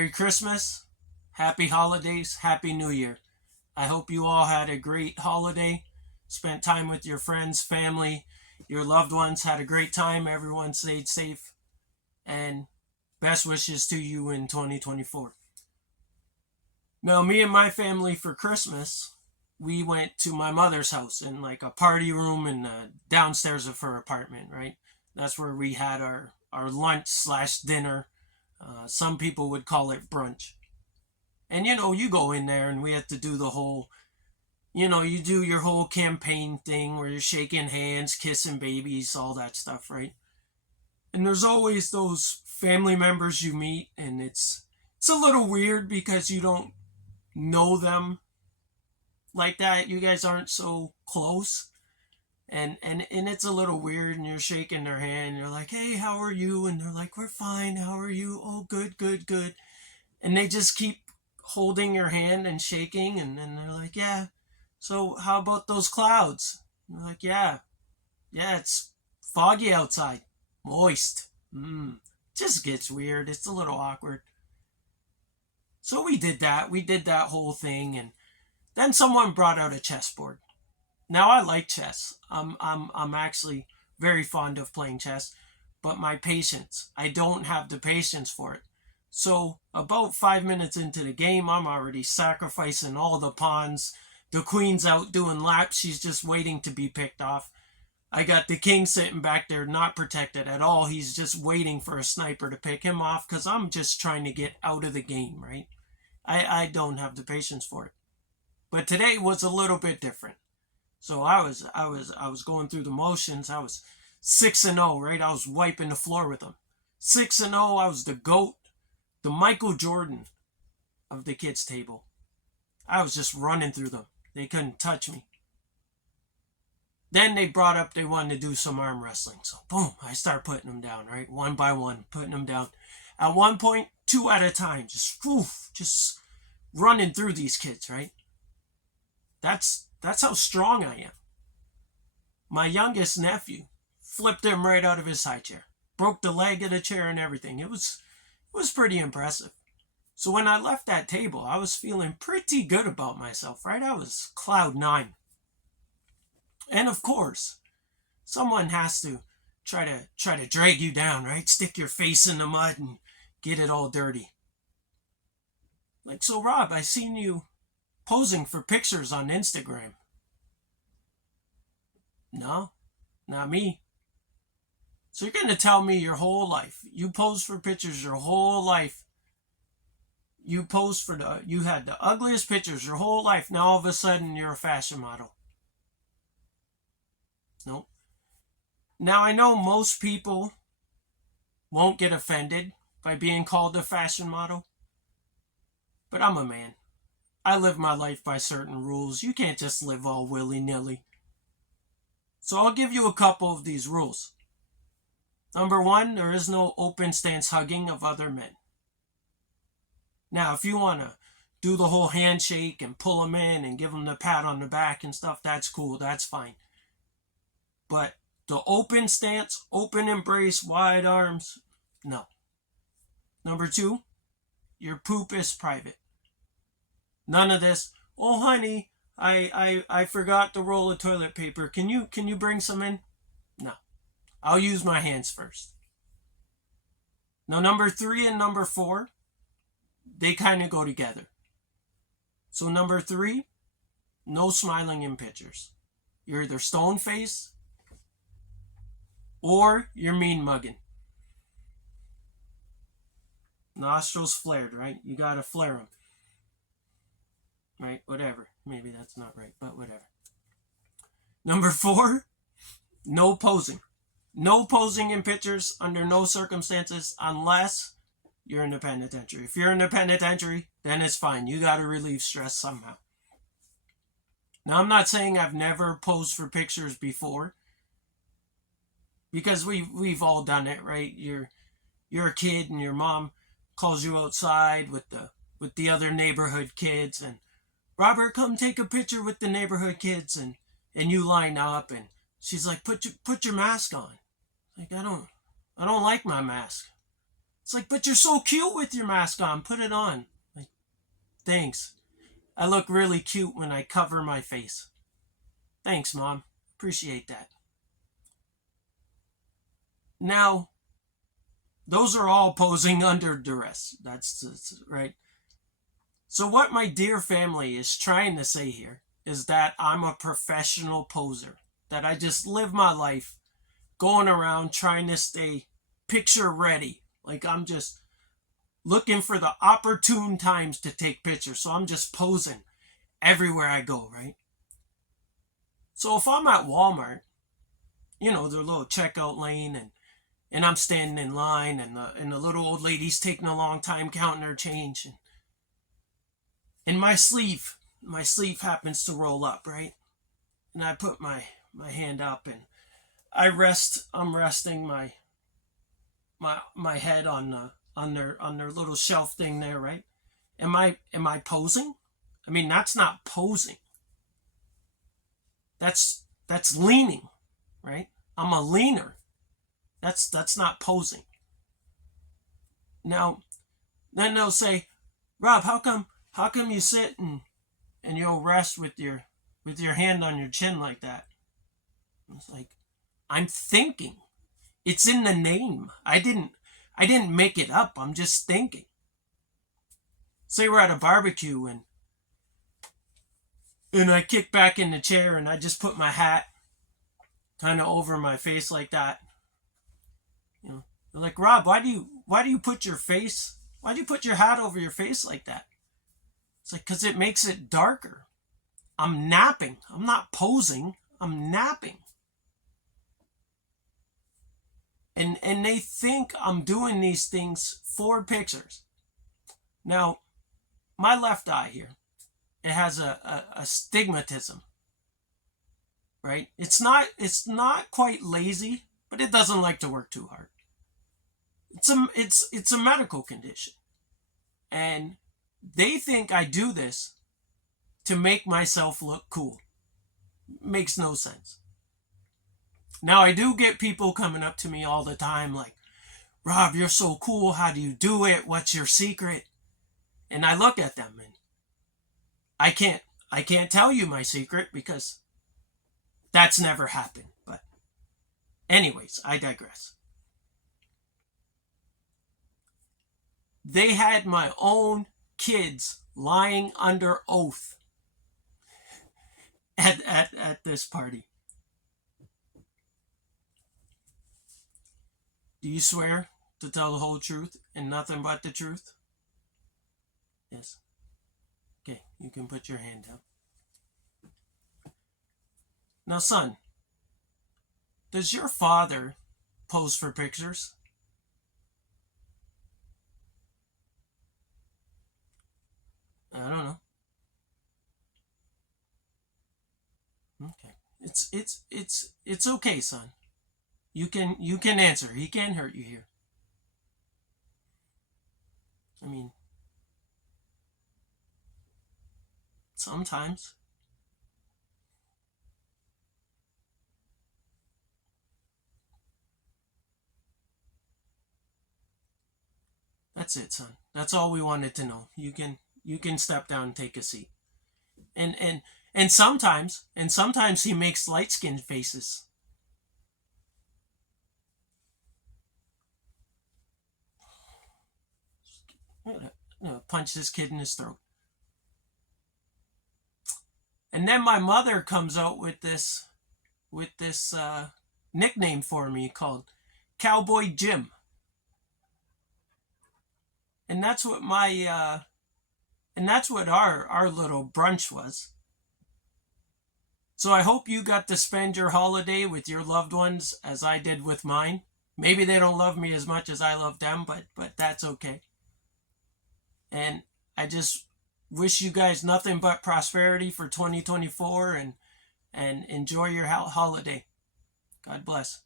Merry Christmas, Happy Holidays, Happy New Year. I hope you all had a great holiday, spent time with your friends, family, your loved ones, had a great time, everyone stayed safe, and best wishes to you in 2024. Now, me and my family for Christmas, we went to my mother's house in like a party room in the downstairs of her apartment, right? That's where we had our lunch slash dinner. Some people would call it brunch. And you go in there and we have to do the whole, you do your whole campaign thing where you're shaking hands, kissing babies, all that stuff, right? And there's always those family members you meet, and it's a little weird because you don't know them like that. You guys aren't so close. And it's a little weird, and you're shaking their hand, and you're like, hey, how are you? And they're like, we're fine, how are you? Oh, good, good, good. And they just keep holding your hand and shaking, and then they're like, yeah, so how about those clouds? And you're like, yeah, it's foggy outside, moist. Just gets weird, it's a little awkward. So we did that whole thing, and then someone brought out a chessboard. Now I like chess. I'm actually very fond of playing chess, but my patience, I don't have the patience for it. So about 5 minutes into the game, I'm already sacrificing all the pawns. The queen's out doing laps. She's just waiting to be picked off. I got the king sitting back there, not protected at all. He's just waiting for a sniper to pick him off because I'm just trying to get out of the game, right? I don't have the patience for it. But today was a little bit different. So I was going through the motions. I was 6-0, right? I was wiping the floor with them. 6-0. I was the GOAT, the Michael Jordan of the kids' table. I was just running through them. They couldn't touch me. Then they brought up they wanted to do some arm wrestling. So boom, I start putting them down, right? One by one, putting them down. At one point, 2 at a time, just running through these kids, right? That's how strong I am. My youngest nephew flipped him right out of his high chair. Broke the leg of the chair and everything. It was pretty impressive. So when I left that table, I was feeling pretty good about myself, right? I was cloud 9. And of course, someone has to try to drag you down, right? Stick your face in the mud and get it all dirty. Like, so Rob, I seen you posing for pictures on Instagram. No, not me. So you're going to tell me your whole life, you pose for pictures your whole life. You had the ugliest pictures your whole life. Now all of a sudden you're a fashion model. Nope. Now I know most people won't get offended by being called a fashion model, but I'm a man. I live my life by certain rules. You can't just live all willy-nilly. So I'll give you a couple of these rules. Number 1, there is no open stance hugging of other men. Now, if you want to do the whole handshake and pull them in and give them the pat on the back and stuff, that's cool, that's fine. But the open stance, open embrace, wide arms, no. Number 2, your poop is private. None of this, oh honey, I forgot the roll of toilet paper. Can you bring some in? No. I'll use my hands first. Now number 3 and number 4, they kind of go together. So number 3, no smiling in pictures. You're either stone face or you're mean mugging. Nostrils flared, right? You gotta flare them. Right? Whatever. Maybe that's not right, but whatever. Number 4, no posing. No posing in pictures under no circumstances unless you're in the penitentiary. If you're in the penitentiary, then it's fine. You got to relieve stress somehow. Now, I'm not saying I've never posed for pictures before, because we've all done it, right? You're a kid and your mom calls you outside with the other neighborhood kids, and Robert, come take a picture with the neighborhood kids, and you line up, and she's like, put your mask on. Like, I don't like my mask. It's like, but you're so cute with your mask on. Put it on. Like, thanks. I look really cute when I cover my face. Thanks, Mom. Appreciate that. Now, those are all posing under duress. That's right. So what my dear family is trying to say here is that I'm a professional poser. That I just live my life going around trying to stay picture ready. Like I'm just looking for the opportune times to take pictures. So I'm just posing everywhere I go, right? So if I'm at Walmart, their little checkout lane, and I'm standing in line, and the little old lady's taking a long time counting her change, and my sleeve happens to roll up, right? And I put my hand up, and I'm resting my head on their little shelf thing there, right? Am I posing? I mean, that's not posing. That's leaning, right? I'm a leaner. That's not posing. Now, then they'll say, Rob, how come you sit and you'll rest with your hand on your chin like that? It's like, I'm thinking. It's in the name. I didn't make it up. I'm just thinking. Say we're at a barbecue and I kick back in the chair and I just put my hat kind of over my face like that. They're like, Rob, why do you put your hat over your face like that? It's like, because it makes it darker. I'm napping. I'm not posing. I'm napping. And they think I'm doing these things for pictures. Now, my left eye here, it has a stigmatism, right? It's not quite lazy, but it doesn't like to work too hard. It's a medical condition, and they think I do this to make myself look cool. Makes no sense. Now, I do get people coming up to me all the time like, Rob, you're so cool. How do you do it? What's your secret? And I look at them and I can't tell you my secret because that's never happened. But anyways, I digress. They had my own kids lying under oath at this party. Do you swear to tell the whole truth and nothing but the truth? Yes. Okay, you can put your hand down. Now, son, does your father pose for pictures? I don't know. Okay. It's okay, son. You can answer. He can't hurt you here. I mean, sometimes. That's it, son. That's all we wanted to know. You can step down and take a seat. And sometimes he makes light-skinned faces. I'm gonna punch this kid in his throat. And then my mother comes out with this nickname for me called Cowboy Jim. And that's what our little brunch was. So I hope you got to spend your holiday with your loved ones as I did with mine. Maybe they don't love me as much as I love them, but that's okay. And I just wish you guys nothing but prosperity for 2024 and enjoy your holiday. God bless.